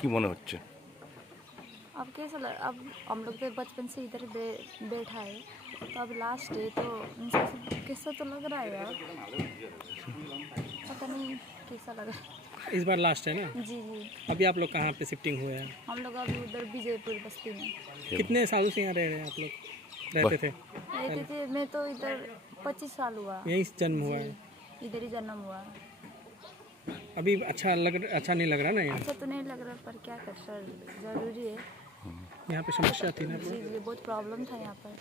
কি মনে হচ্ছে? अब कैसा अब हम लोग तो बचपन से इधर बैठा है, तो अब लास्ट है तो कैसा तो लग रहा है यार, पता नहीं कैसा लग रहा है। इस बार लास्ट है ना? जी जी। अभी आप लोग कहाँ पे शिफ्टिंग हुए हैं? हम लोग अभी उधर विजयपुर बस्ती में। कितने सालों से यहाँ रह रहे हैं आप लोग? रहते थे? मैं तो इधर 25 साल हुआ। यहीं जन्म हुआ है? इधर ही जन्म हुआ। अभी अच्छा नहीं लग रहा ना यहाँ? अच्छा तो नहीं लग रहा, पर क्या कर सर, जरूरी है। यहाँ पे समस्या थी ना? जी जी, बहुत प्रॉब्लम था यहाँ पर।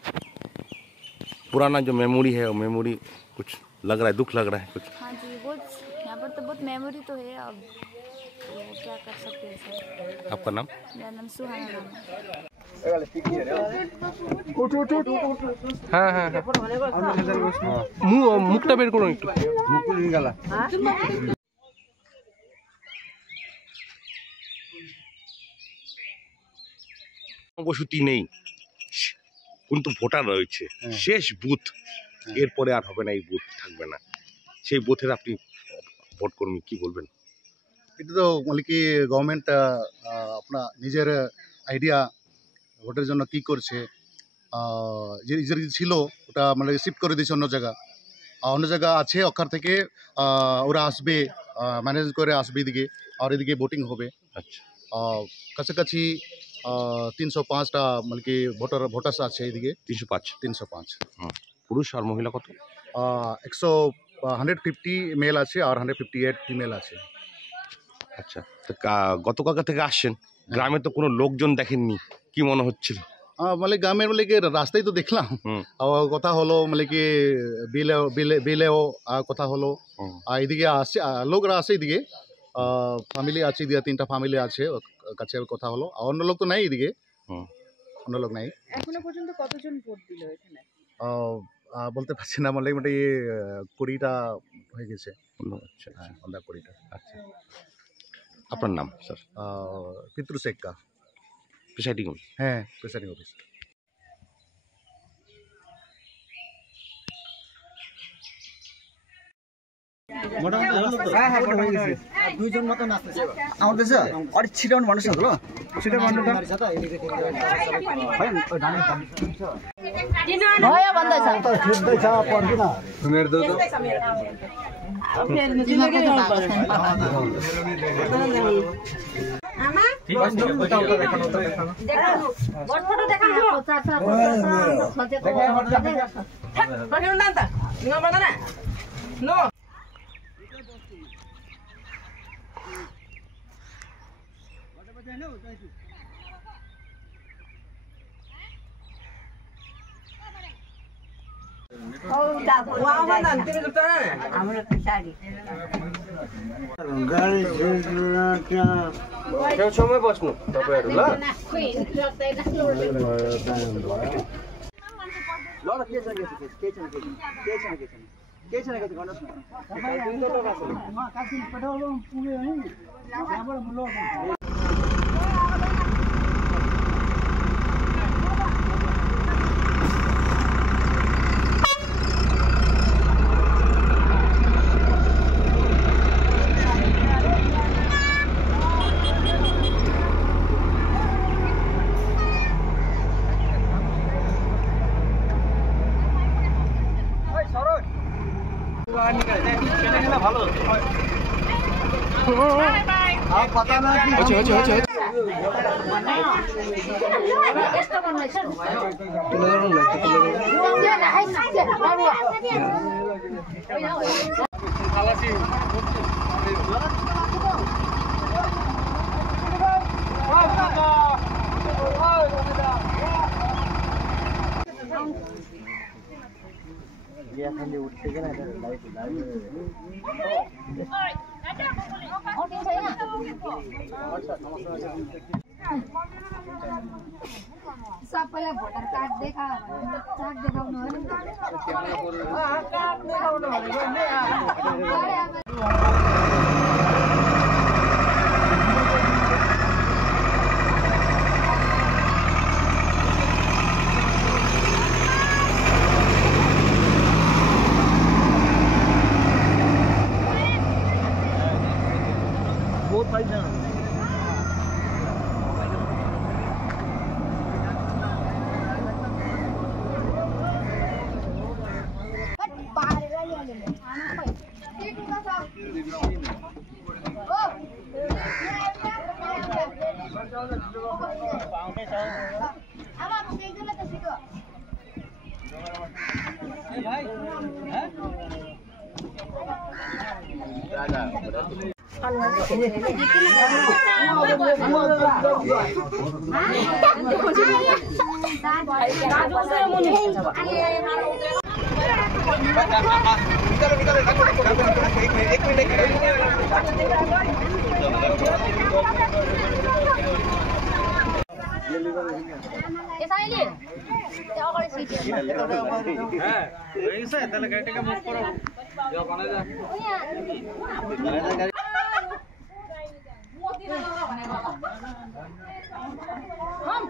पुराना जो मेमोरी है वो मेमोरी कुछ लग रहा है, दुख लग रहा है कुछ? हाँ जी, बहुत यहाँ पर तो बहुत मेमोरी तो है, अब तो क्या कर सकते हैं सर। आपका नाम? मेरा नाम सुहाना नाम है। হ্যাঁ হ্যাঁ মুখটা বের করুন একটু। বসতি নেই কিন্তু ভোটার রয়েছে, শেষ বুথ, এরপরে আর হবে না, এই বুথ থাকবে না। সেই বুথের আপনি ভোট কর্মী, কি বলবেন? এটা তো মানে কি গভর্নমেন্ট আপনার নিজের আইডিয়া ভোটের জন্য কি করছে, যে ছিল ওটা মানে শিফট করে দিয়েছে অন্য জায়গা আছে, ওখান থেকে ওরা আসবে, ম্যানেজ করে আসবে এদিকে, আর এদিকে ভোটিং হবে। আচ্ছা, কাছাকাছি 305টা মানে কি ভোটার্স আছে এদিকে। 305। পুরুষ আর মহিলা কত? 150 মেল আছে আর 158 ফিমেল আছে। আচ্ছা, তো গতকাল থেকে আসছেন, গ্রামে তো কোনো লোকজন দেখেননি, কি মনে হচ্ছিল? মানে গ্রামের মানে কি রাস্তায় তো দেখলাম, কথা হলো মানে কি বিলেও কথা হলো, আর এদিকে আসছে লোকরা আছে, এদিকে ফ্যামিলি আছে, এদিকে 3টা ফ্যামিলি আছে, কাছে কথা হলো, আর অন্য লোক তো নাই এদিকে, অন্য লোক নাই। এখনো পর্যন্ত কতজন ভোট দিল এখানে? বলতে পারছি না, মোটামুটি 20টা হয়ে গেছে। আচ্ছা, 20টা। আচ্ছা, আপনার নাম স্যার? পিতৃ শেখা। প্রিসাইডিং? হ্যাঁ, প্রিসাইডিং অফিস। দুইজন মতন আসতেছে আমার দেশে, আর ছিটাউন মানুষ হলো সেটা মানুষটা ভয় বন্ধ আছে তো ঠিক দেছা পড়বি না মের দাও তো ফের নিজে লাগে আমা ঠিক আছে, ওটা দেখানো বড় ফটো দেখানো, চাচা সজে তো দেখো না তা নিও বানা না নো সময় প্রশ্ন ভালো पता ना उठते गए सब पहले वोटर कार्ड देखा, कार्ड दिखाउनु हो कार्ड दिखाउनु बहुत भाई हम